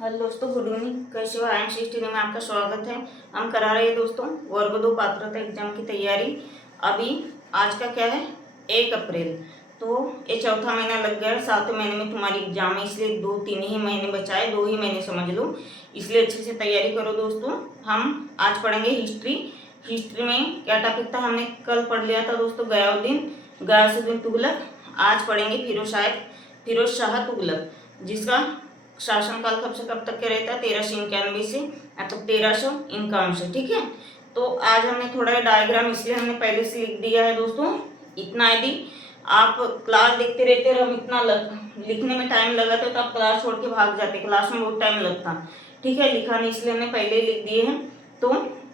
Hello दोस्तों, good evening. कैसे हो? आई एम सिस्टी में आपका स्वागत है। हम करा रहे हैं दोस्तों वर्ग 2 पात्रता एग्जाम की तैयारी। अभी आज का क्या है, 1 अप्रैल। तो ये चौथा महीना लग गया है, 7वें महीने में तुम्हारी एग्जाम है, इसलिए 2-3 ही महीने बचाए, 2 ही महीने समझ लो। इसलिए अच्छे से तैयारी करो दोस्तों। हम आज पढ़ेंगे हिस्ट्री। हिस्ट्री में क्या टॉपिक था, हमने कल पढ़ लिया था दोस्तों, गयाउद्दीन गयासुद्दीन तुगलक। आज पढ़ेंगे फिरोज शाह तुगलक, जिसका शासनकाल कब से कब तक के रहता है, 1391 से मतलब 1351 से। ठीक है, तो आज हमने थोड़ा डायग्राम इसलिए हमने पहले से लिख दिया है दोस्तों। इतना यदि आप क्लास देखते रहते और हम इतना लिखने में टाइम लगाते तो आप क्लास छोड़ के भाग जाते, क्लास में बहुत टाइम लगता। ठीक है, लिखा नहीं इसलिए हमने पहले ही लिख दिए हैं। तो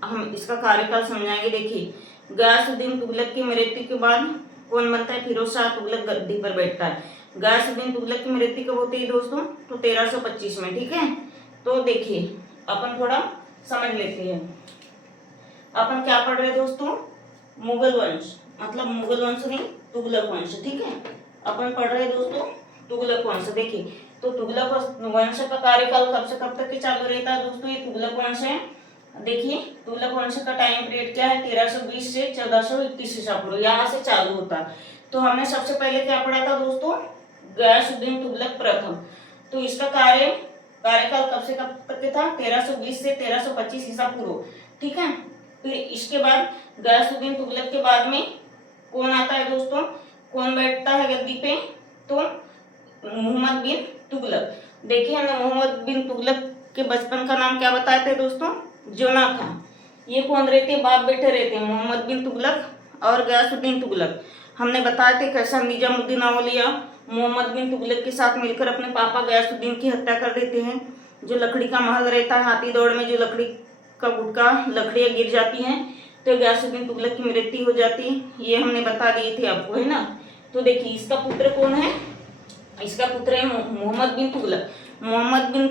हम इसका कार्यकाल समझाएंगे। देखिए, गयासुद्दीन तुगलक की मृत्यु के बाद कौन बनता है, फिरोज शाह तुगलक गद्दी पर बैठता है। गयासुद्दीन तुगलक की मृत्यु कब होती है दोस्तों, तो 1325 में। ठीक है, तो देखिए अपन थोड़ा समझ लेते हैं। अपन क्या पढ़ रहे हैं दोस्तों, मुगल वंश, मतलब मुगल वंश नहीं, तुगलक वंश। ठीक है, अपन पढ़ रहे हैं दोस्तों तुगलक वंश। देखिए, तो तुगलक वंश का कार्यकाल कब से कब तक के चालू रहता है दोस्तों, ये तुगलक वंश है। देखिए, तुगलक वंश का टाइम पीरियड क्या है, 1320 से 1421 ईसा पूर्व, यहाँ से चालू होता है। तो हमने सबसे पहले क्या पढ़ा था दोस्तों, गयासुद्दीन तुगलक प्रथम। तो इसका कार्यकाल कब से कब तक के था, 1320 से 1325 ईसा पूर्व। ठीक है, फिर इसके बाद गयासुद्दीन तुगलक के बाद में कौन आता है दोस्तों, कौन बैठता है गद्दी पे, तो मोहम्मद बिन तुगलक। देखिए, हमने मोहम्मद बिन तुगलक के बचपन का नाम क्या बताए थे दोस्तों, जोना खान। ये कौन रहते, बाप बेटे रहते हैं, मोहम्मद बिन तुगलक और गयासुद्दीन तुगलक। हमने बताए थे कैसा निजामुद्दीन औलिया मोहम्मद बिन तुगलक के साथ मिलकर अपने पापा गयासुद्दीन की हत्या कर देते हैं। जो लकड़ी का महल रहता है, हाथी दौड़ में जो लकड़ी का गुटका लकड़ियां गिर जाती हैं तो गयासुद्दीन तुगलक की मृत्यु हो जाती है। ये हमने बता दिए थे आपको, है ना। तो देखिए, इसका पुत्र कौन है, इसका पुत्र है मोहम्मद बिन तुगलक। मोहम्मद बिन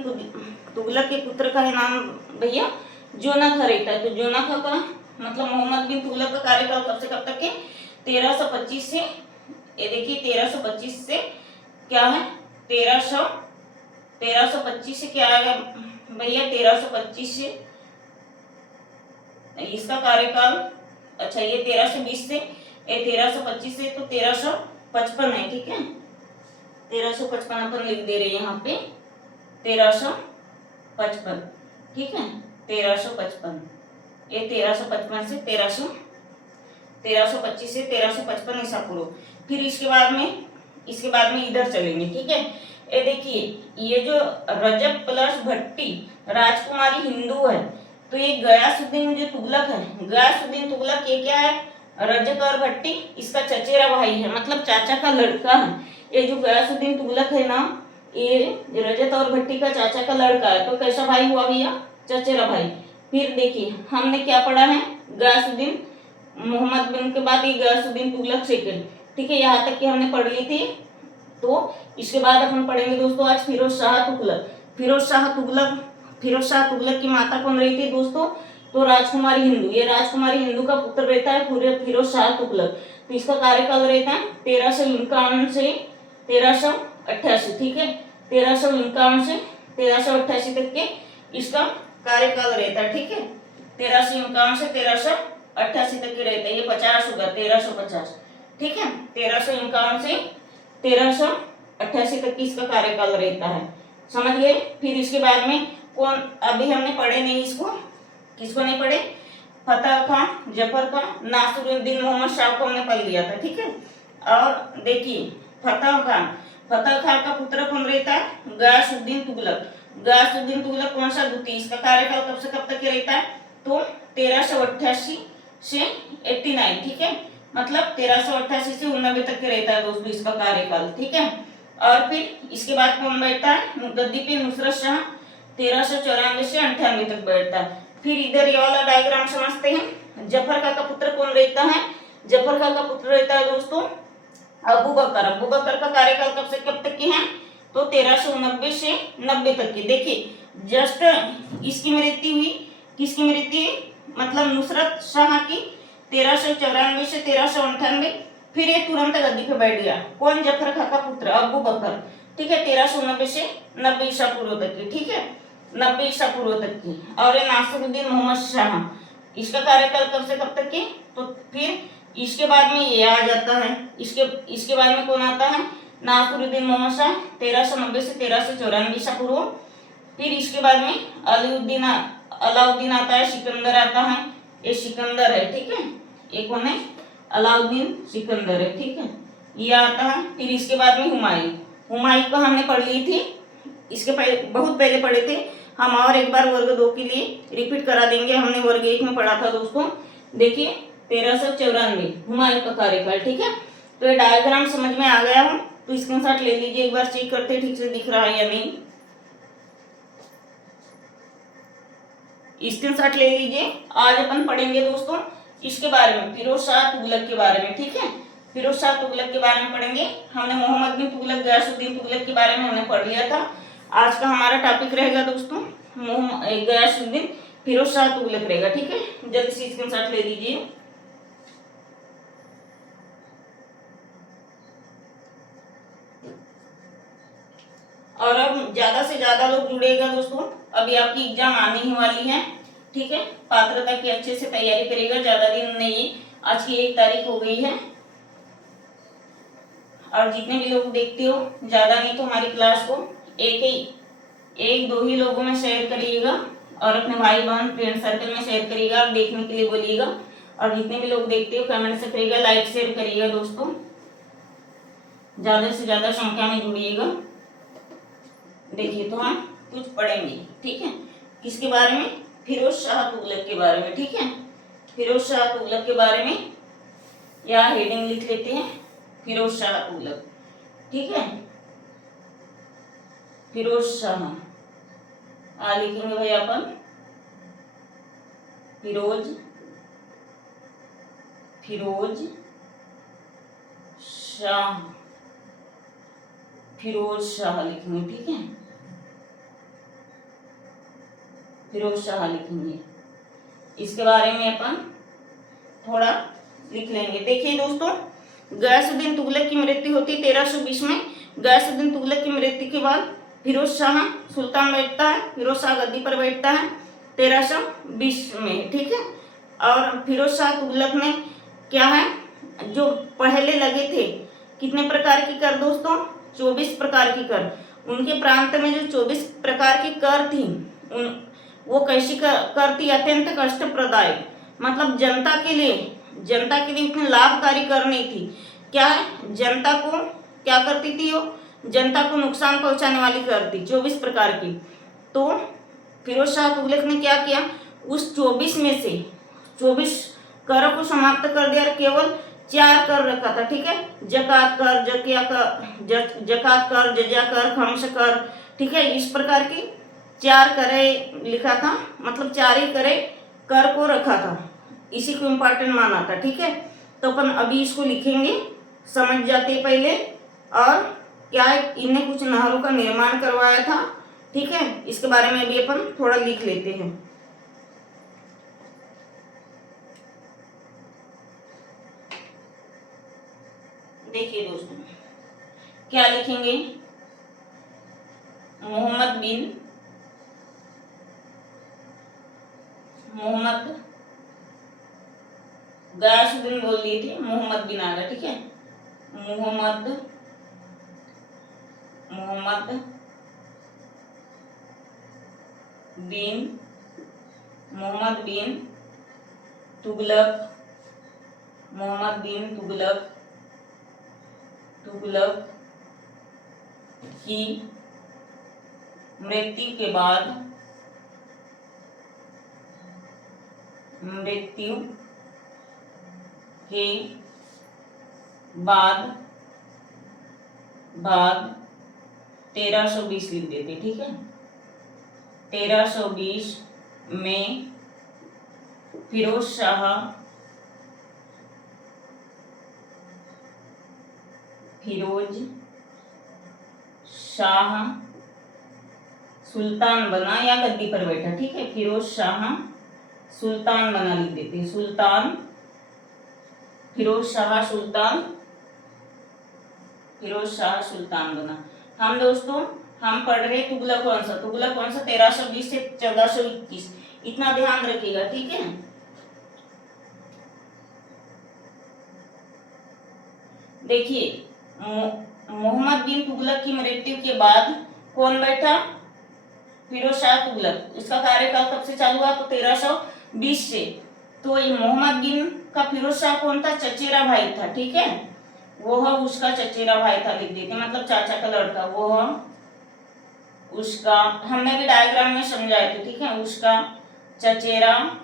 तुगलक के पुत्र का है नाम भैया जोनाखा रहता है। तो जोनाखा का मतलब मोहम्मद बिन तुगलक का कार्यकाल कब से कब तक है, 1325 से, ये देखिए 1325 से क्या है, 1325 से क्या आएगा भैया, 1325 से इसका कार्यकाल, अच्छा ये 1320 से, ये 1325 से, तो 1355 है। ठीक है, 1355 अपन लिख दे रहे हैं यहाँ पे, 1355। ठीक है, 1355, ये 1355 से 1325 से 1355 ईसा पूर्व। फिर इसके बाद में इधर चलेंगे। ठीक है, ये देखिए, ये जो रजब प्लस भट्टी राजकुमारी हिंदू है, तो ये गयासुद्दीन जो तुगलक है, गयासुद्दीन तुगलक ये क्या है, रजत और भट्टी इसका चचेरा भाई है, मतलब चाचा का लड़का है। ये जो गयासुद्दीन तुगलक है ना, ये रजत और भट्टी का चाचा का लड़का है। तो कैसा भाई हुआ भैया, चचेरा भाई। फिर देखिए, हमने क्या पढ़ा है, गयासुद्दीन मोहम्मद बिन के बाद ये गयासुद्दीन तुगलक सेकंड। ठीक है, यहाँ तक कि हमने पढ़ ली थी। तो इसके बाद अपन पढ़ेंगे दोस्तों आज फिरोज शाह तुगलक। फिरोज शाह तुगलक की माता कौन रहती है दोस्तों, तो राजकुमारी हिंदू। ये राजकुमारी हिंदू का पुत्र रहता है फिरोज शाह तुगलक। तो इसका कार्यकाल रहता है 1351 से 1388। ठीक है, 1351 से 1388 तक के इसका कार्यकाल रहता है। ठीक है, 1351 से 1388 तक के रहता है। ये 50 होगा, 1350। ठीक है, 1351 से 1388 तक की इसका कार्यकाल रहता है, समझ गए। फिर इसके बाद में कौन, अभी हमने पढ़े नहीं इसको, किसको नहीं पढ़े, फतेह खान, जफर खान, नासिरुद्दीन मोहम्मद शाह को हमने पढ़ लिया था। ठीक है, और देखिए फतेह खान का पुत्र कौन रहता है, गयासुद्दीन तुगलक। गयासुद्दीन तुगलक कौन सा, द्वितीय। इसका कार्यकाल कब से कब तक के रहता है, तो 1388 से 89। ठीक है, मतलब 1388 से 89 तक के रहता है दोस्तों इसका कार्यकाल। ठीक है, और फिर इसके बाद कौन बैठता है गद्दी पे, नुसरत शाह, 1394 से 98 तक बैठता है। फिर इधर ये वाला डायग्राम समझते हैं। जफर खां का पुत्र कौन रहता है, जफर खां का पुत्र रहता है दोस्तों अबू बकर का कार्यकाल कब से कब तक के हैं, तो 1389 से 90 तक के। देखिए, जस्ट इसकी मृत्यु हुई, किसकी मृत्यु, मतलब नुसरत शाह की 1394 से 1398। फिर ये तुरंत गद्दी पे बैठ गया, कौन, जफर खां का पुत्र अबू बकर। ठीक है, 1389 से 90 ईसा पूर्व तक की। ठीक है, 90 ईसा पूर्व तक की। और ये नासिरुद्दीन मोहम्मद शाह, इसका कार्यकाल कब से कब तक की, तो फिर इसके बाद में ये आ जाता है। इसके बाद में कौन आता है, नासिरुद्दीन मोहम्मद शाह 1390 से 1394 ईसा पूर्व। फिर इसके बाद में अलाउद्दीन आता है, सिकंदर आता है, ये सिकंदर है, ठीक है, ये कौन है, अलाउद्दीन सिकंदर है, ठीक है, ये आता है। फिर इसके बाद में हुमायूं का हमने पढ़ ली थी, इसके पहले बहुत पहले पढ़े थे हम, और एक बार वर्ग 2 के लिए रिपीट करा देंगे। हमने वर्ग 1 में पढ़ा था दोस्तों, देखिए 1394 हुमायूं का कार्यकाल, ठीक है। तो ये डायग्राम समझ में आ गया हो तो स्क्रीनशॉट ले लीजिए, एक बार चेक करते ठीक से दिख रहा है या नहीं, स्क्रीनशॉट ले लीजिए। आज अपन पढ़ेंगे दोस्तों इसके बारे में, फिरोज शाह तुगलक के बारे में, ठीक है, फिरोज शाह तुगलक के बारे में पढ़ेंगे। हमने मोहम्मद बिन तुगलक, गयासुद्दीन तुगलक के बारे में हमने पढ़ लिया था। आज का हमारा टॉपिक रहेगा दोस्तों गयासुद्दीन फिरोज शाह तुगलक रहेगा, ठीक है। जल्दी से स्क्रीनशॉट ले लीजिए। और अब ज्यादा से ज्यादा लोग जुड़ेगा दोस्तों, अभी आपकी एग्जाम आने ही वाली है, ठीक है। पात्रता की अच्छे से तैयारी करेगा, ज्यादा दिन नहीं, आज की 1 तारीख हो गई है। और जितने भी लोग देखते हो, ज्यादा नहीं तो हमारी क्लास को 1-2 ही लोगों में शेयर करिएगा, और अपने भाई बहन फ्रेंड सर्कल में शेयर करिएगा, और देखने के लिए बोलिएगा। और जितने भी लोग देखते हो कमेंट से करिएगा, लाइक शेयर करिएगा दोस्तों, ज्यादा से ज्यादा संख्या में जुड़िएगा। देखिए तो हम कुछ पढ़ेंगे, ठीक है, किसके बारे में, फिरोज शाह तुगलक के बारे में, ठीक है। फिरोज शाह तुगलक के बारे में यहाँ हेडिंग लिख लेते हैं, फिरोज शाह तुगलक, ठीक है। फिरोज शाह लिखेंगे भाई अपन, फिरोज शाह, फिरोज शाह लिखेंगे, ठीक है, फिरोज शाह लिखेंगे। इसके बारे में अपन थोड़ा लिख लेंगे। देखिए दोस्तों, गयासुद्दीन तुगलक की मृत्यु होती 1320 में। गयासुद्दीन तुगलक की मृत्यु के बाद फिरोज शाह सुल्तान बैठता है, फिरोज शाह गद्दी पर बैठता है 1320 में, ठीक है। और फिरोज शाह तुगलक ने क्या है, जो पहले लगे थे कितने प्रकार की कर दोस्तों, 24 प्रकार की कर, उनके प्रांत में जो 24 प्रकार की कर थी, वो कैसी कर थी, अत्यंत कष्टप्रदायक, मतलब जनता के लिए उतनी लाभकारी कर नहीं थी। क्या है, जनता को क्या करती थी, वो जनता को नुकसान पहुंचाने वाली कर थी, 24 प्रकार की। तो फिरोज शाह तुगलक ने क्या किया, उस 24 में से 24 करों को समाप्त कर दिया, केवल 4 कर रखा था, ठीक है, जकात कर, जकात कर, जजिया कर, खम्स कर, ठीक है, इस प्रकार की 4 करे लिखा था, मतलब 4 ही करे कर को रखा था, इसी को इम्पोर्टेंट माना था, ठीक है। तो अपन अभी इसको लिखेंगे, समझ जाते पहले। और क्या है, इनने कुछ नहरों का निर्माण करवाया था, ठीक है, इसके बारे में अभी अपन थोड़ा लिख लेते हैं। देखिए दोस्तों, क्या लिखेंगे, गयासुद्दीन बोल दिए थे, मोहम्मद बिन आ गया, ठीक है, मोहम्मद बिन तुगलक, की मृत्यु के बाद 1320 लिख देते, ठीक है। 1320 में फिरोज शाह सुल्तान बना या गद्दी पर बैठा, ठीक है, फिरोज शाह सुल्तान बना लिख देते हैं, सुल्तान, फिरोज शाह सुल्तान बना। हम दोस्तों हम पढ़ रहे तुगलक वंश। तुगलक वंश 1320 से 1421, इतना ध्यान रखिएगा, ठीक है। देखिए, मोहम्मद बिन तुगलक की मृत्यु के बाद कौन बैठा? फिरोज शाह तुगलक। इसका कार्यकाल कब से चालू हुआ? तो 1320 से। तो ये मोहम्मद बिन का फिरोज शाह कौन था? चचेरा भाई था, ठीक है। वह उसका चचेरा भाई था, लिख देते, मतलब चाचा का लड़का। वह उसका, हमने भी डायग्राम में समझाए थे, ठीक है। उसका चचेरा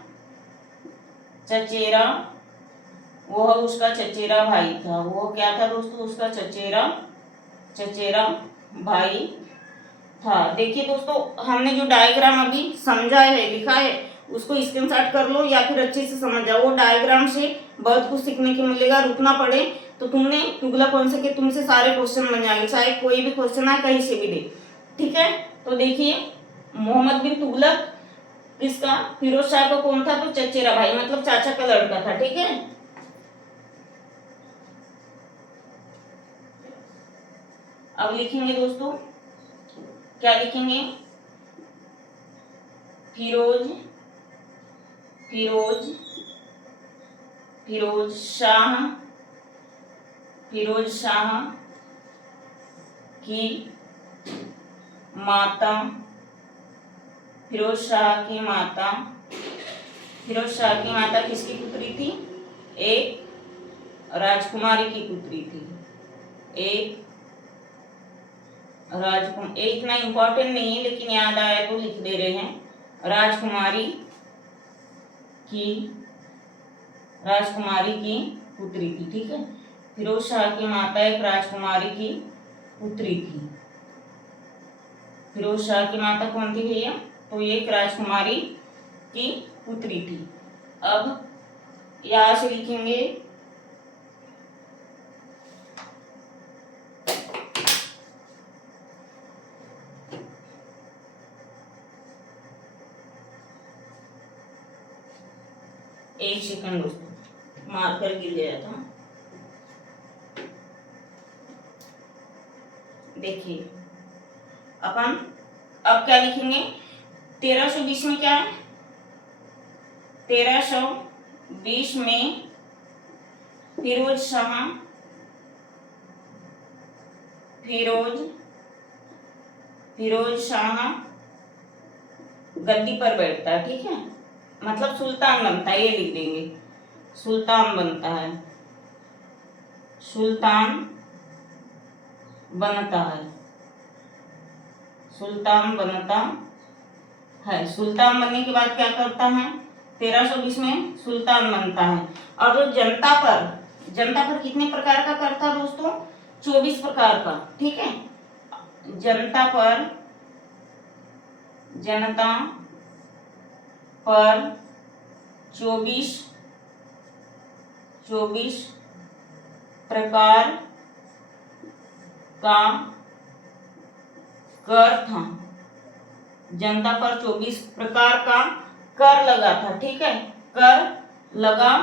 चचेरा वह उसका चचेरा भाई था। वो क्या था दोस्तों? उसका चचेरा भाई था। देखिए दोस्तों, हमने जो डायग्राम अभी समझा है, लिखा है, उसको स्क्रीनशॉट कर लो या फिर अच्छे से समझ जाओ। वो डायग्राम से बहुत कुछ सीखने को मिलेगा। रुकना पड़े तो तुमने तुगलक वंश के तुमसे सारे क्वेश्चन बन जाएंगे, चाहे कोई भी क्वेश्चन आए कहीं से भी दे, ठीक है। तो देखिए, मोहम्मद बिन तुगलक किसका? फिरोज शाह का कौन था? तो चचेरा भाई, मतलब चाचा का लड़का था, ठीक है। अब लिखेंगे दोस्तों, क्या लिखेंगे? फिरोज फिरोज फिरोज शाह की माता फिरोज शाह की माता किसकी पुत्री थी? एक राजकुमारी की पुत्री थी। एक राजकुमार, इतना इंपॉर्टेंट नहीं है लेकिन याद आया तो लिख दे रहे हैं। राजकुमारी की पुत्री थी, ठीक है। फिरोज शाह की माता एक राजकुमारी की पुत्री थी। फिरोज शाह की माता कौन थी भैया? तो ये एक राजकुमारी की पुत्री थी। अब यहां से लिखेंगे एक सेकंड दोस्तों, मार्कर गिर गया था। देखिए, अपन अब क्या लिखेंगे? 1320 में क्या है? 1320 में फिरोज शाह गद्दी पर बैठता है, ठीक है। मतलब सुल्तान बनता है, ये लिख देंगे, सुल्तान बनता है। सुल्तान बनता है सुल्तान बनने के बाद क्या करता है? 1320 में सुल्तान बनता है। और जो जनता पर कितने प्रकार का कर था दोस्तों? 24 प्रकार का, ठीक है। जनता पर 24 प्रकार का कर था। जनता पर 24 प्रकार का कर लगा था, ठीक है। कर लगा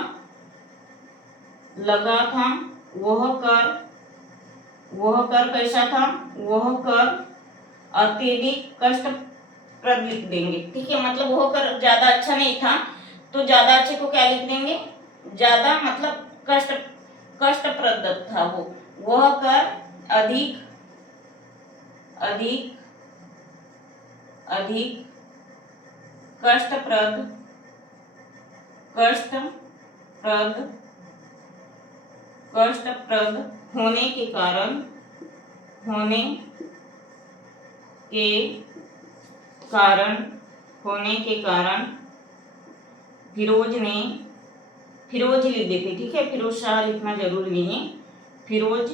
था। वह कर कैसा था? वह कर अत्यधिक कष्टप्रद लिख देंगे, ठीक है। मतलब वह कर ज्यादा अच्छा नहीं था, तो ज्यादा अच्छे को क्या लिख देंगे? ज्यादा, मतलब कष्टप्रद था वो। वह कर अधिक कष्टप्रद होने के कारण फिरोज लिख देते, ठीक है। फिरोज शाह लिखना जरूरी नहीं है। फिरोज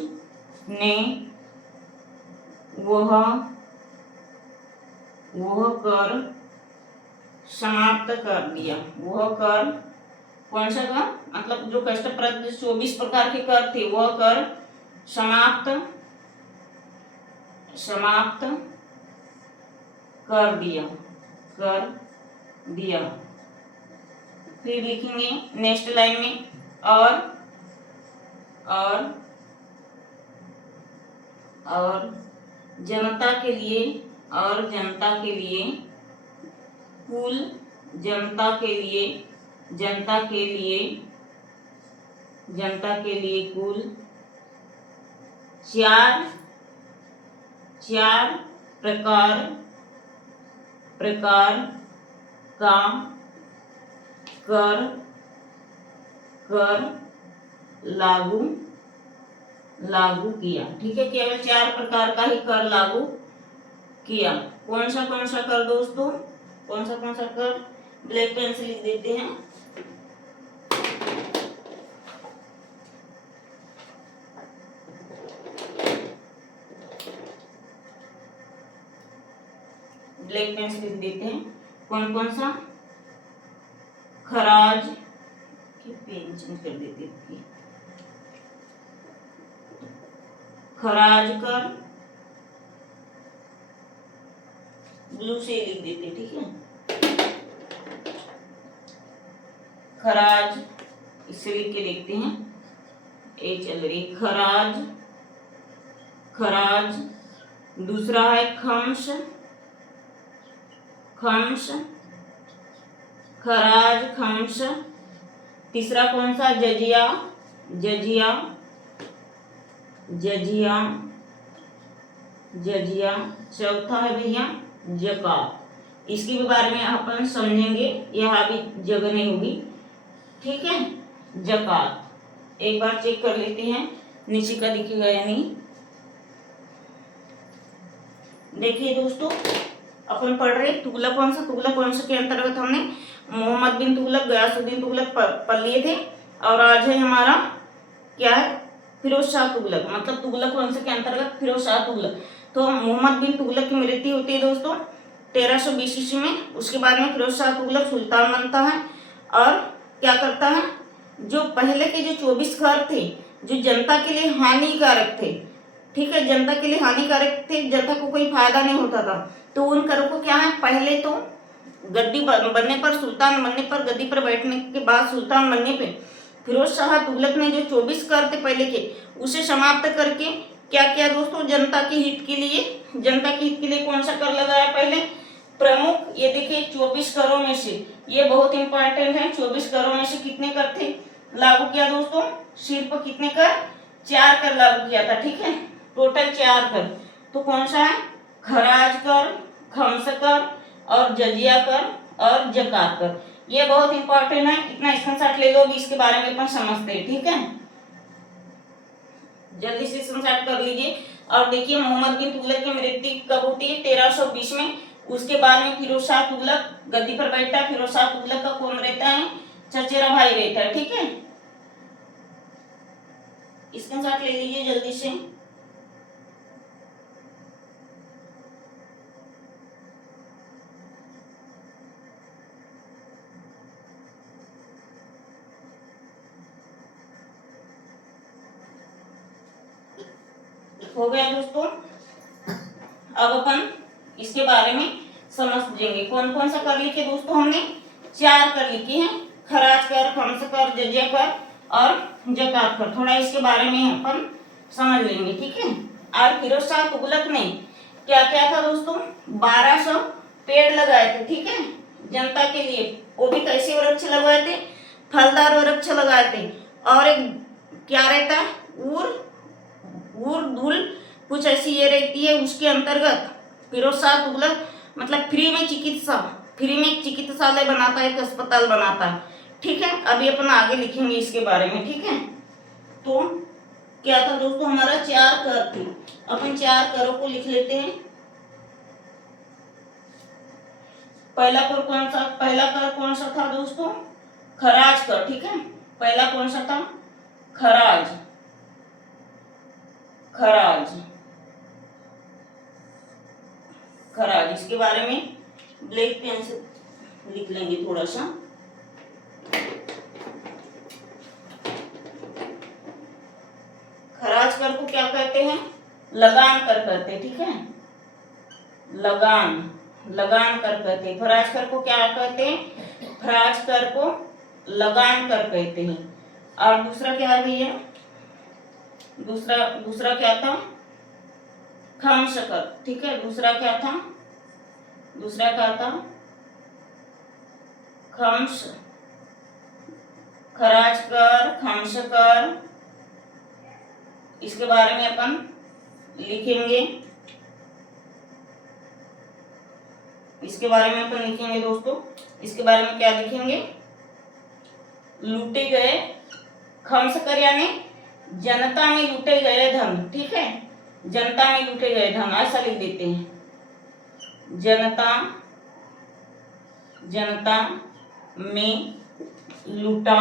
ने वह कर समाप्त कर दिया। वह कर कौन सा कर? मतलब जो कष्टप्रद 24 प्रकार के कर थे, वह कर समाप्त कर दिया। फिर लिखेंगे नेक्स्ट लाइन में, और जनता के लिए और जनता के लिए, कुल जनता के लिए, जनता के लिए, जनता के लिए कुल चार प्रकार का कर लागू किया। ठीक है, केवल 4 प्रकार का ही कर लागू किया। कौन सा कर दोस्तों, कौन सा कर? ब्लैक पेन से लिख देते हैं। ब्लैक पेन से लिख देते हैं कौन सा? खराज की पेन चेंज कर देते हैं। खराज कर, ब्लू से लिख देते, ठीक है। खराज इसे लिख के देखते हैं, ए चल रही खराज। दूसरा है खम्स, खराज खम्स। तीसरा कौन सा? जजिया। चौथा है भैया ज़कात। इसके भी बारे में अपन समझेंगे, यहाँ भी जगह नहीं होगी, ठीक है। ज़कात एक बार चेक कर लेते हैं नीचे का दिखेगा या नहीं। देखिए दोस्तों, अपन पढ़ रहे तुगलक वंश के अंतर्गत हमने मोहम्मद बिन तुगलक, गयासुद्दीन तुगलक पढ़ लिए थे। और आज है हमारा क्या है? फिरोज शाह तुगलक, मतलब तुगलक वंश के अंतर्गत फिरोज शाह तुगलक। तो मोहम्मद बिन तुगलक की मृत्यु होती है दोस्तों 1320 ईस्वी में। उसके बाद में फिरोज शाह तुगलक सुल्तान बनता है और क्या करता है? जो पहले के जो 24 कर थे, जो जनता के लिए हानिकारक थे, ठीक है, जनता के लिए हानिकारक थे, जनता को कोई फायदा नहीं होता था, तो उन करों को क्या है? पहले तो गद्दी बनने पर, सुल्तान बनने पर, गद्दी पर बैठने के बाद सुल्तान बनने पे फिरोज शाह तुगलक ने जो 24 कर थे पहले के, उसे समाप्त करके क्या किया दोस्तों? जनता के हित के लिए कौन सा कर लगाया? पहले प्रमुख, ये देखिए 24 करों में से, ये बहुत इंपॉर्टेंट है, 24 करों में से कितने कर थे लागू किया दोस्तों? सिर्फ कितने कर? 4 कर लागू किया था, ठीक है, टोटल 4 कर। तो कौन सा है? खराज कर, खम्स कर और जजिया कर और ज़कात कर। ये बहुत इंपॉर्टेंट है, इतना स्क्रीनशॉट ले लो, अभी इसके बारे में अपन समझते हैं, ठीक है। जल्दी से स्क्रीनशॉट कर लीजिए। और देखिए मोहम्मद बिन तुगलक की मृत्यु कब होती है? 1320 में। उसके बाद में फिरोज शाह तुगलक गद्दी पर बैठता है। फिरोज शाह तुगलक का कौन रहता है? चचेरा भाई रहता है, ठीक है। स्क्रीनशॉट ले लीजिए जल्दी से। हो गया दोस्तों। अब अपन इसके बारे में समझेंगे। कौन सा कर लिखे दोस्तों? हमने 4 कर लिखे हैं, खराज कर, खम्स कर, जजिया कर और ज़कात कर। थोड़ा इसके बारे में अपन समझ लेंगे, ठीक है। और फिरोज शाह तुगलक ने क्या क्या था दोस्तों? 1200 पेड़ लगाए थे, ठीक है, जनता के लिए। वो भी कैसे वृक्ष लगवाए थे? फलदार वृक्ष लगाए थे। और एक क्या रहता है? धूल कुछ ऐसी ये रहती है, उसके अंतर्गत फिरोज शाह तुगलक मतलब फ्री में एक चिकित्सालय बनाता है, एक अस्पताल बनाता है, ठीक है। अभी अपन आगे लिखेंगे इसके बारे में, ठीक है। तो क्या था दोस्तों? हमारा 4 कर थी, अपन 4 करों को लिख लेते हैं। पहला कर कौन सा था दोस्तों? खराज कर, ठीक है। पहला कौन सा था? खराज। इसके बारे में ब्लैक पेन से लिख लेंगे थोड़ा सा। खराज कर को क्या कहते हैं? लगान कर कहते हैं, ठीक है, लगान कर कहते हैं। खराज कर को क्या कहते हैं? खराज कर को लगान कर कहते हैं। और दूसरा क्या है भैया? दूसरा क्या था? खमशकर, ठीक है। दूसरा क्या था, दूसरा क्या था, खम्स, खराजकर, खमशकर, इसके बारे में अपन लिखेंगे, इसके बारे में अपन लिखेंगे दोस्तों। इसके बारे में क्या लिखेंगे, लूटे गए, खमशकर यानी जनता में लूटे गए धन, ठीक है, जनता में लूटे गए धन, ऐसा लिख देते हैं। जनता, जनता में लूटा,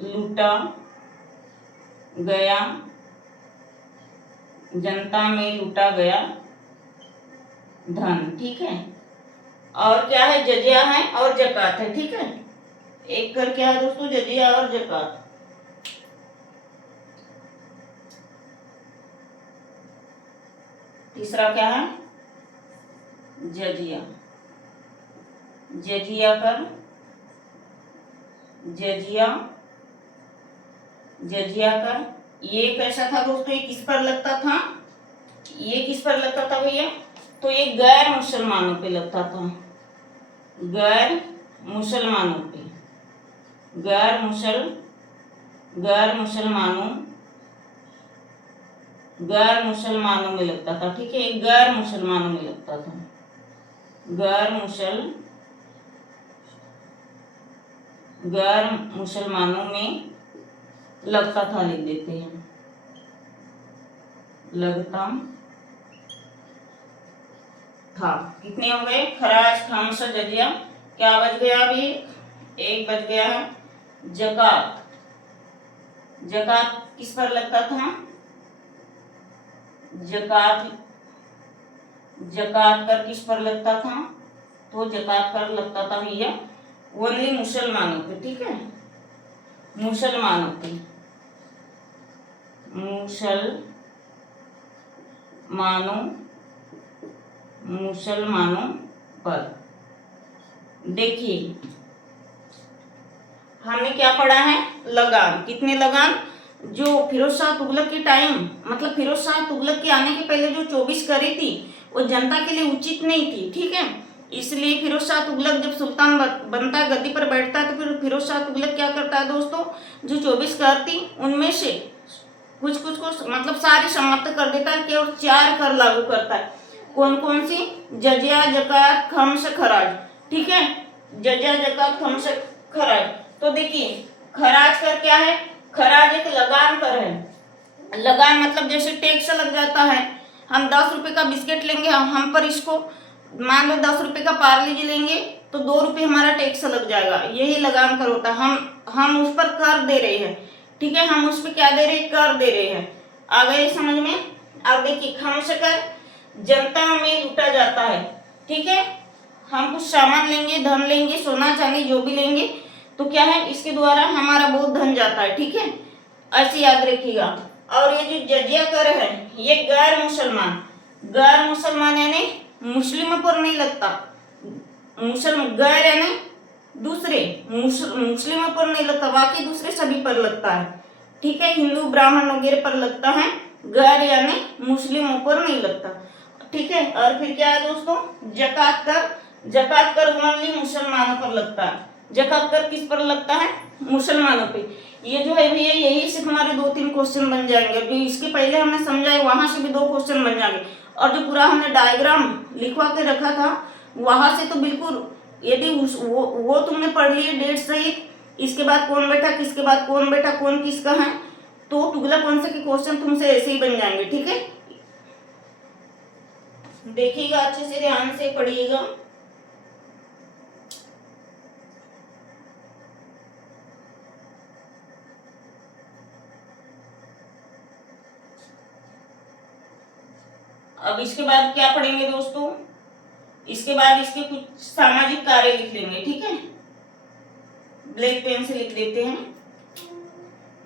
लूटा गया, जनता में लूटा गया धन, ठीक है। और क्या है, जजिया है और जकात है, ठीक है। एक कर क्या है दोस्तों, जजिया और जकात। तीसरा क्या है, जजिया, जजिया कर, जजिया, जजिया कर। ये कैसा था दोस्तों, ये किस पर लगता था, ये किस पर लगता था भैया, तो ये गैर मुसलमानों पे लगता था, गैर मुसलमानों पे, गैर मुसलमानों, गैर मुसलमानों में लगता था, ठीक है। एक गैर मुसलमानों में लगता था, गैर मुसलमानों में लगता था, लिख देते हैं, लगता था। कितने हो गए, खराज, खम्स, जजिया, क्या बच गया अभी, एक बच गया है, जकात। जकात किस पर लगता था, जकात, जकात कर किस पर लगता था, तो जकात कर लगता था भैया ओनली मुसलमानों पे, ठीक है, मुसलमानों पे, मुसलमानों पर। देखिए हमने क्या पढ़ा है, लगान, कितने लगान, जो फिरोज शाह तुगलक के टाइम, मतलब फिरोज शाह तुगलक के आने के पहले जो 24 करी थी वो जनता के लिए उचित नहीं थी, ठीक है। इसलिए फिरोज शाह तुगलक जब सुल्तान बनता है, गद्दी पर बैठता है, तो फिर फिरोज शाह तुगलक क्या करता है दोस्तों, जो 24 कर थी उनमें से कुछ कुछ को मतलब सारी समाप्त कर देता है, केवल 4 कर लागू करता है। कौन कौन सी, जजिया, जकात, खम्स, खराज, ठीक है, जजिया, जकात, खम्स, खराज। तो देखिए खराज कर क्या है, खराज एक लगान कर है। लगान मतलब जैसे टैक्स लग जाता है, हम 10 रुपए का बिस्किट लेंगे, हम पर इसको मान लो 10 रुपए का पार्ले जी लेंगे तो 2 रुपए हमारा टैक्स लग जाएगा, यही लगान कर होता है। हम उस पर कर दे रहे हैं, ठीक है, हम उस पर क्या दे रहे हैं, कर दे रहे हैं। आ गए समझ में। अब देखिए खम्स कर जनता में लूटा जाता है, ठीक है, हम कुछ सामान लेंगे, धन लेंगे, सोना चांदी जो भी लेंगे, तो क्या है, इसके द्वारा हमारा बहुत धन जाता है, ठीक है, ऐसे याद रखिएगा। और ये जो जजिया कर है ये गैर मुसलमान यानी मुस्लिमों पर नहीं लगता, गैर यानी दूसरे, मुस्लिमों पर नहीं लगता, बाकी दूसरे सभी पर लगता है, ठीक है, हिंदू ब्राह्मण वगैरह पर लगता है, गैर यानी मुस्लिमों पर नहीं लगता, ठीक है। और फिर क्या है दोस्तों, जकात कर ओनली मुसलमानों पर लगता है। जकात कर किस पर लगता है, मुसलमानों पे। ये जो है भैया यही से हमारे 2-3 क्वेश्चन बन जाएंगे, अभी इसके पहले हमने समझाया वहां से भी 2 क्वेश्चन बन जाएंगे, और जो पूरा हमने डायग्राम लिखवा के रखा था वहां से तो बिल्कुल, यदि वो तुमने पढ़ लिए डेट सहित, इसके बाद कौन बैठा किसके बाद कौन बैठा कौन किसका है, तो तुगलक वंश के क्वेश्चन तुमसे ऐसे ही बन जाएंगे, ठीक है। देखिएगा, अच्छे से ध्यान से पढ़िएगा। अब इसके बाद क्या पढ़ेंगे दोस्तों, इसके बाद इसके कुछ सामाजिक कार्य लिख लेंगे, ठीक है, ब्लैक पेन से लिख देते हैं।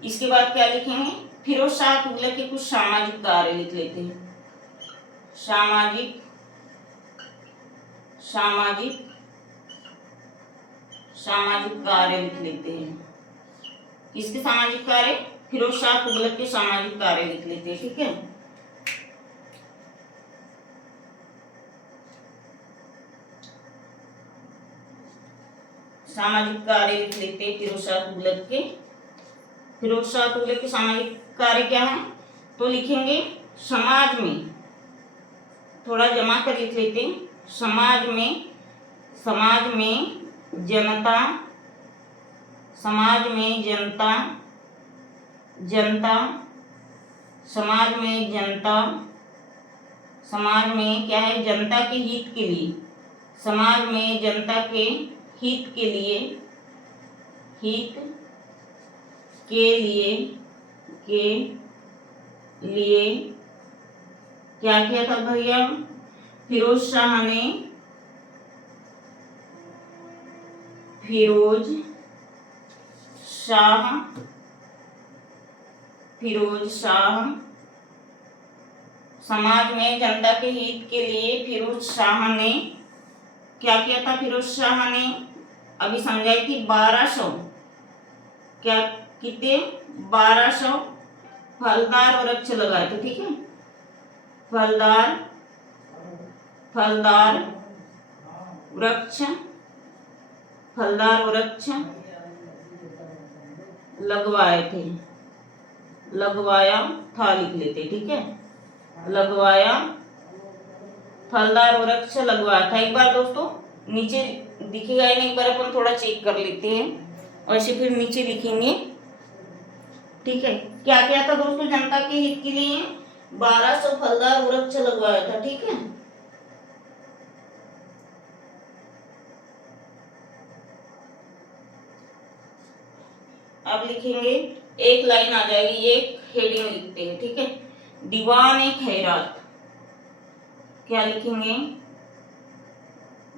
इसके बाद क्या लिखेंगे, फिरोज शाह तुगलक के कुछ सामाजिक कार्य लिख लेते हैं, सामाजिक कार्य लिख लेते हैं। किसके सामाजिक कार्य, फिरोज शाह तुगलक के सामाजिक कार्य लिख लेते हैं, ठीक है। सामाजिक कार्य लिख लेते हैं फिरोज शाह तुगलक के। फिरोज शाह तुगलक के सामाजिक कार्य क्या है, तो लिखेंगे समाज में, थोड़ा जमा कर लिख लेते हैं, समाज में जनता, समाज में जनता, समाज में जनता, समाज में क्या है, जनता के हित के लिए, समाज में जनता के हित के लिए, क्या किया था भैया, फिरोज शाह समाज में जनता के हित के लिए फिरोज शाह ने क्या किया था, फिरोज शाह ने अभी समझाई थी 1200, क्या कितने 1200 फलदार वृक्ष लगाए थे। ठीक है, फलदार वृक्ष लगवाया था लिख लेते। ठीक है, लगवाया, फलदार वृक्ष लगवाया था। एक बार दोस्तों नीचे दिखेगा ही नहीं, एक बार अपन थोड़ा चेक कर लेते हैं और ऐसे फिर नीचे लिखेंगे। ठीक है, क्या किया था दोस्तों, जनता के हित के लिए 1200 फलदार वृक्ष लगवाया था। ठीक है, अब लिखेंगे, एक लाइन आ जाएगी, एक हेडिंग लिखते हैं। ठीक है, दीवान खैरात, क्या लिखेंगे,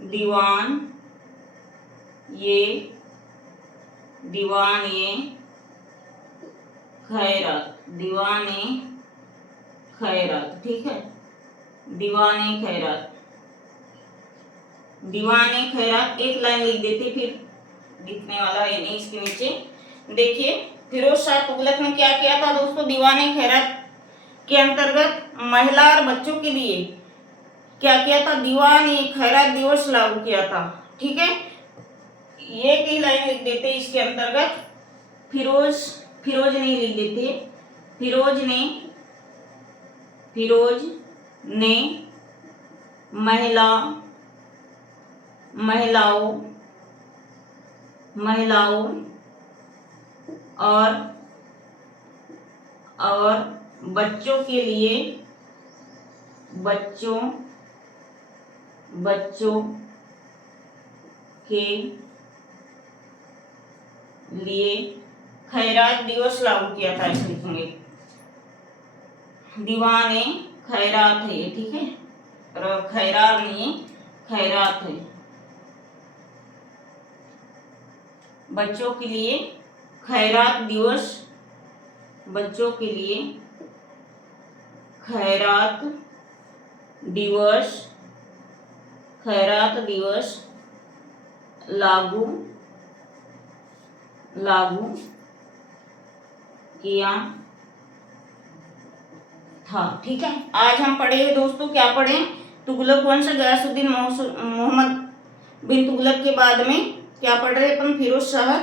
दीवान ये खैरात, ठीक है, दीवान खैरात एक लाइन लिख देते, फिर दिखने वाला है नहीं इसके नीचे। देखिए फिरोज शाह तुगलक ने क्या किया था दोस्तों, दीवान खैरात के अंतर्गत महिला और बच्चों के लिए क्या किया था, दीवान खैरात दिवस लागू किया था। ठीक है, ये की लाइन लिख देते इसके अंतर्गत, फिरोज नहीं लिख देते, फिरोज ने महिलाओं और बच्चों के लिए खैरात दिवस लागू किया था। ऐसे लिखेंगे, दीवान खैरात है ये। ठीक है, और खैरात नहीं, खैरात है, बच्चों के लिए खैरात दिवस, बच्चों के लिए खैरात दिवस लागू किया था। ठीक है, आज हम पढ़े दोस्तों, क्या पढ़े, तुगलक वंश गयासुद्दीन मोहम्मद बिन तुगलक के बाद में क्या पढ़ रहे अपन, फिरोज शाह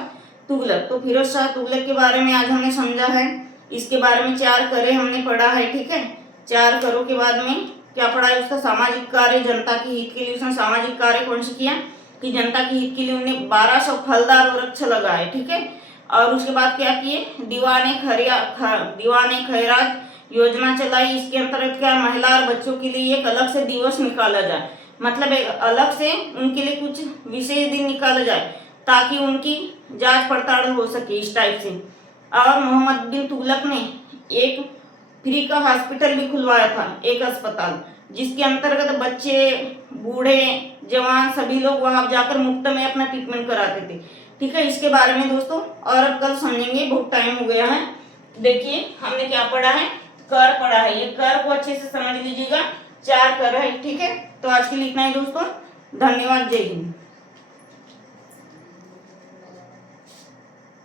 तुगलक। तो फिरोज शाह तुगलक के बारे में आज हमने समझा है, इसके बारे में 4 करे हमने पढ़ा है। ठीक है, 4 करों के बाद में क्या पढ़ा है, उसका सामाजिक कार्य, जनता के हित के लिए उसने सामाजिक कार्य कौन से किया, कि जनता के हित के लिए उन्हें 1200 फलदार वृक्ष लगाए। ठीक है, और उसके बाद क्या किए, दीवान खैरात योजना चलाई। इसके अंतर्गत क्या, महिला और बच्चों के लिए एक अलग से दिवस निकाला जाए, मतलब एक अलग से उनके लिए कुछ विशेष दिन निकाला जाए ताकि उनकी जांच पड़ताल हो सके, इस टाइप से। और मोहम्मद बिन तुगलक ने एक फ्री का हॉस्पिटल भी खुलवाया था, एक अस्पताल, जिसके अंतर्गत बच्चे, बूढ़े, जवान सभी लोग वहां जाकर मुफ्त में अपना ट्रीटमेंट कराते थे। ठीक है, इसके बारे में दोस्तों और अब कल समझेंगे, बहुत टाइम हो गया है। देखिए हमने क्या पढ़ा है, कर पढ़ा है, ये कर को अच्छे से समझ लीजिएगा, 4 कर है। ठीक है, तो आज के लिए इतना ही दोस्तों, धन्यवाद, जय हिंद।